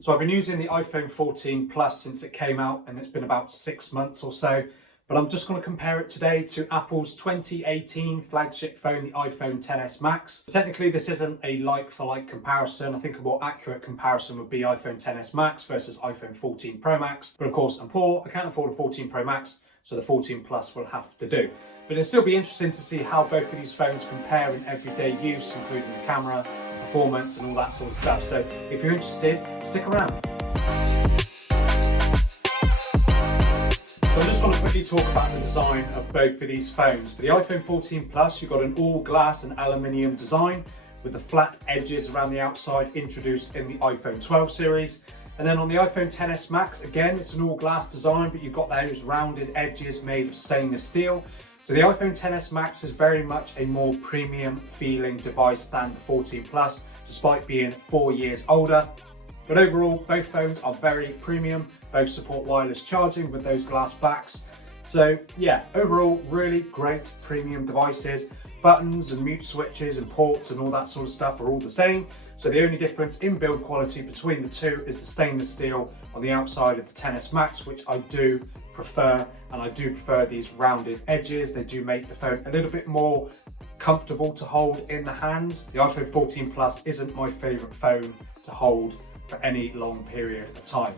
So I've been using the iPhone 14 Plus since it came out, and it's been about 6 months or so. But I'm just going to compare it today to Apple's 2018 flagship phone, the iPhone XS Max. Technically, this isn't a like-for-like comparison. I think a more accurate comparison would be iPhone XS Max versus iPhone 14 Pro Max. But of course, I'm poor, I can't afford a 14 Pro Max, so the 14 Plus will have to do. But it'll still be interesting to see how both of these phones compare in everyday use, including the camera, performance and all that sort of stuff. So if you're interested, stick around. So I'm just going to quickly talk about the design of both of these phones. For the iPhone 14 Plus, you've got an all glass and aluminium design with the flat edges around the outside introduced in the iPhone 12 series. And then on the iPhone XS Max, again, it's an all glass design, but you've got those rounded edges made of stainless steel. So the iPhone XS Max is very much a more premium feeling device than the 14 Plus, despite being 4 years older. But overall, both phones are very premium. Both support wireless charging with those glass backs. So yeah, overall, really great premium devices. Buttons and mute switches and ports and all that sort of stuff are all the same. So the only difference in build quality between the two is the stainless steel on the outside of the XS Max, which I do prefer, and I do prefer these rounded edges. They do make the phone a little bit more comfortable to hold in the hands. The iPhone 14 Plus isn't my favorite phone to hold for any long period of time.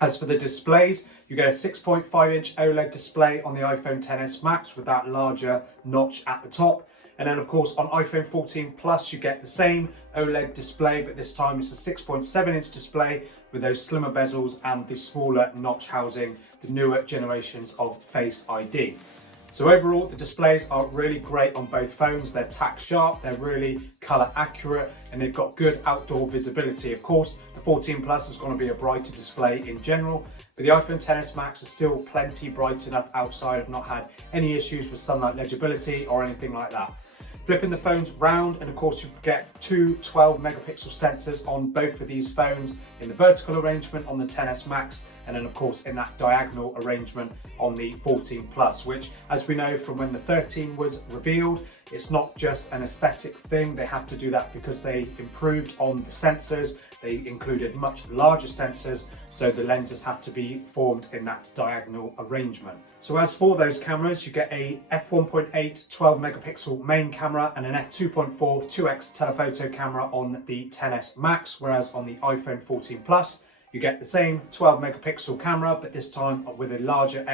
As for the displays, you get a 6.5-inch OLED display on the iPhone XS Max with that larger notch at the top. And then of course on iPhone 14 Plus, you get the same OLED display, but this time it's a 6.7-inch display with those slimmer bezels and the smaller notch housing the newer generations of Face ID. So overall, the displays are really great on both phones. They're tack sharp, they're really color accurate, and they've got good outdoor visibility. Of course, the 14 Plus is going to be a brighter display in general, but the iPhone XS Max is still plenty bright enough outside. I've not had any issues with sunlight legibility or anything like that. Flipping the phones round, and of course you get two 12 megapixel sensors on both of these phones in the vertical arrangement on the XS Max, and then of course in that diagonal arrangement on the 14 Plus, which, as we know from when the 13 was revealed, it's not just an aesthetic thing. They have to do that because they improved on the sensors. They included much larger sensors, so the lenses have to be formed in that diagonal arrangement. So as for those cameras, you get a f1.8 12 megapixel main camera and an f2.4 2x telephoto camera on the XS Max, whereas on the iPhone 14 Plus, you get the same 12 megapixel camera, but this time with a larger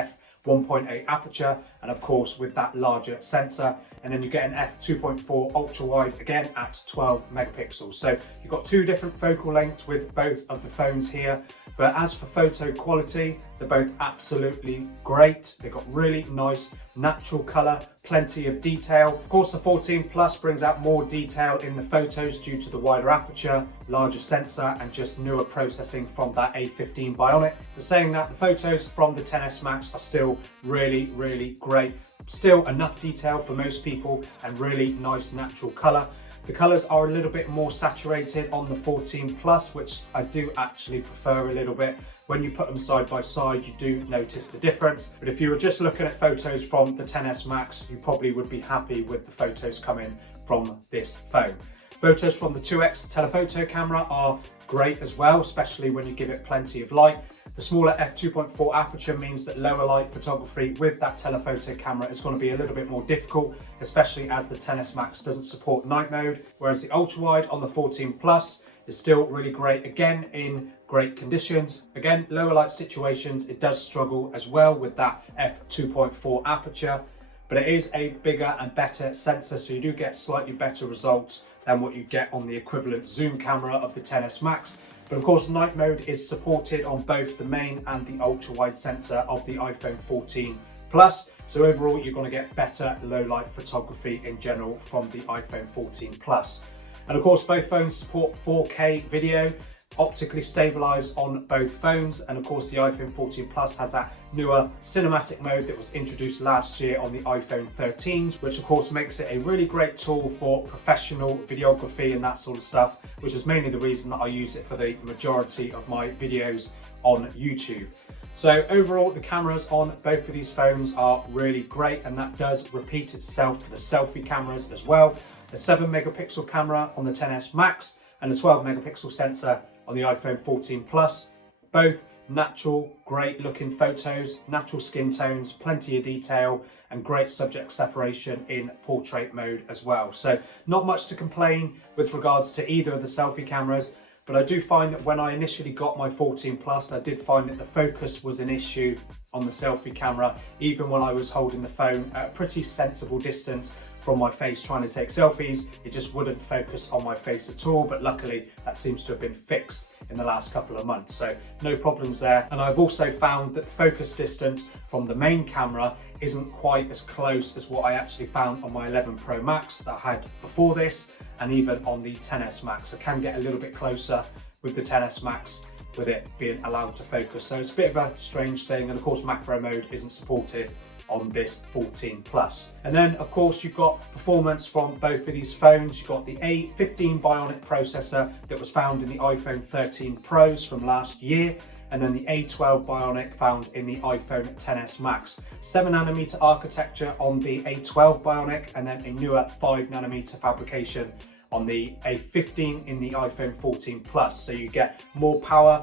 f1.8 aperture, and of course with that larger sensor. And then you get an f2.4 ultra wide, again at 12 megapixels. So you've got two different focal lengths with both of the phones here. But as for photo quality, they're both absolutely great. They've got really nice natural color, plenty of detail. Of course, the 14 Plus brings out more detail in the photos due to the wider aperture, larger sensor, and just newer processing from that A15 Bionic. But saying that, the photos from the XS Max are still really, really great. Still enough detail for most people and really nice natural color. The colors are a little bit more saturated on the 14 Plus, which I do actually prefer a little bit. When you put them side by side, you do notice the difference. But if you were just looking at photos from the XS Max, you probably would be happy with the photos coming from this phone. Photos from the 2x telephoto camera are great as well, especially when you give it plenty of light. The smaller f2.4 aperture means that lower light photography with that telephoto camera is going to be a little bit more difficult, especially as the XS Max doesn't support night mode, whereas the ultra wide on the 14 Plus is still really great, again in great conditions. Again, lower light situations, it does struggle as well with that f2.4 aperture, but it is a bigger and better sensor, so you do get slightly better results than what you get on the equivalent zoom camera of the XS Max. But of course, night mode is supported on both the main and the ultra wide sensor of the iPhone 14 Plus. So overall, you're going to get better low light photography in general from the iPhone 14 Plus. And of course, both phones support 4K video, optically stabilized on both phones. And of course, the iPhone 14 Plus has that newer cinematic mode that was introduced last year on the iPhone 13s, which of course makes it a really great tool for professional videography and that sort of stuff, which is mainly the reason that I use it for the majority of my videos on YouTube. So overall, the cameras on both of these phones are really great, and that does repeat itself for the selfie cameras as well. A 7 megapixel camera on the XS Max and a 12 megapixel sensor on the iPhone 14 Plus. Both natural, great looking photos, natural skin tones, plenty of detail, and great subject separation in portrait mode as well. So not much to complain with regards to either of the selfie cameras, but I do find that when I initially got my 14 Plus, I did find that the focus was an issue on the selfie camera, even when I was holding the phone at a pretty sensible distance from my face trying to take selfies. It just wouldn't focus on my face at all, but luckily that seems to have been fixed in the last couple of months, so no problems there. And I've also found that the focus distance from the main camera isn't quite as close as what I actually found on my 11 Pro Max that I had before this, and even on the XS Max. I can get a little bit closer with the XS Max with it being allowed to focus. So it's a bit of a strange thing, and of course macro mode isn't supported on this 14 Plus. And then of course you've got performance from both of these phones. You've got the A15 Bionic processor that was found in the iPhone 13 Pros from last year, and then the A12 Bionic found in the iPhone XS Max. 7nm architecture on the A12 Bionic, and then a newer 5nm fabrication on the A15 in the iPhone 14 Plus. So you get more power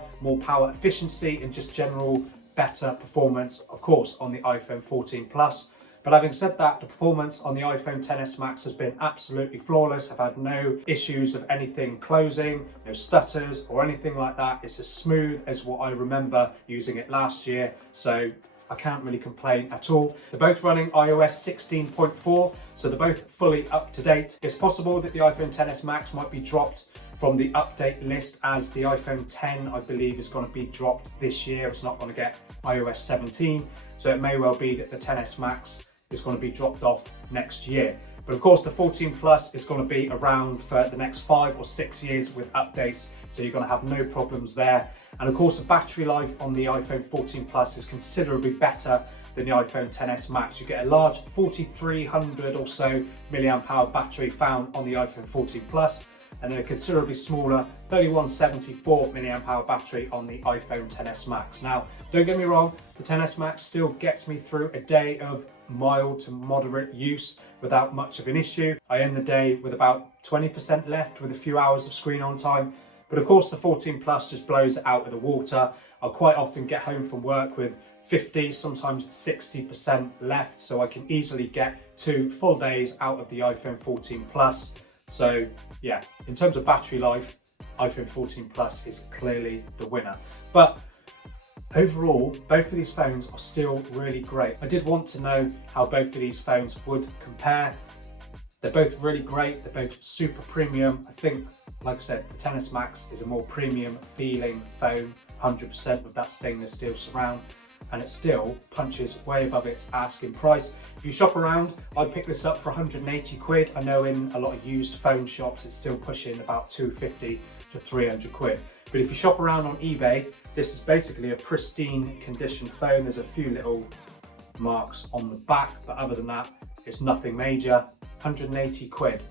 efficiency, and just general better performance, of course, on the iPhone 14 Plus. But having said that, the performance on the iPhone XS Max has been absolutely flawless. I've had no issues of anything closing, no stutters or anything like that. It's as smooth as what I remember using it last year, so I can't really complain at all. They're both running iOS 16.4, so they're both fully up to date. It's possible that the iPhone XS Max might be dropped from the update list, as the iPhone 10, I believe, is going to be dropped this year. It's not going to get iOS 17, so it may well be that the XS Max is going to be dropped off next year. But of course the 14 Plus is going to be around for the next 5 or 6 years with updates, so you're going to have no problems there. And of course the battery life on the iPhone 14 Plus is considerably better than the iPhone XS Max. You get a large 4300 or so milliamp hour battery found on the iPhone 14 Plus, and then a considerably smaller 3174 milliamp hour battery on the iPhone XS Max. Now, don't get me wrong, the XS Max still gets me through a day of mild to moderate use without much of an issue. I end the day with about 20% left with a few hours of screen on time. But of course the 14 Plus just blows it out of the water. I'll quite often get home from work with 50, sometimes 60% left, so I can easily get 2 full days out of the iPhone 14 Plus. So yeah, in terms of battery life, iPhone 14 Plus is clearly the winner. But overall, both of these phones are still really great. I did want to know how both of these phones would compare. They're both really great. They're both super premium. I think, like I said, the XS Max is a more premium feeling phone, 100% with that stainless steel surround, and it still punches way above its asking price. If you shop around, I'd pick this up for 180 quid. I know in a lot of used phone shops, it's still pushing about 250 to 300 quid. But if you shop around on eBay, this is basically a pristine condition phone. There's a few little marks on the back, but other than that, it's nothing major. 180 quid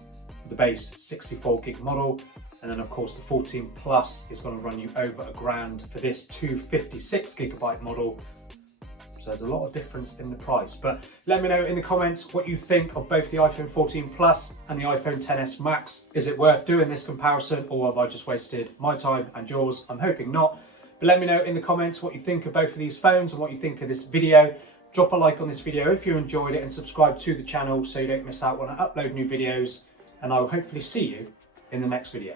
for the base 64 gig model. And then of course the 14 Plus is going to run you over £1,000 for this 256 gigabyte model. So there's a lot of difference in the price. But let me know in the comments what you think of both the iPhone 14 Plus and the iPhone XS Max. Is it worth doing this comparison, or have I just wasted my time and yours? I'm hoping not. But let me know in the comments what you think of both of these phones and what you think of this video. Drop a like on this video if you enjoyed it, and subscribe to the channel so you don't miss out when I upload new videos. And I will hopefully see you in the next video.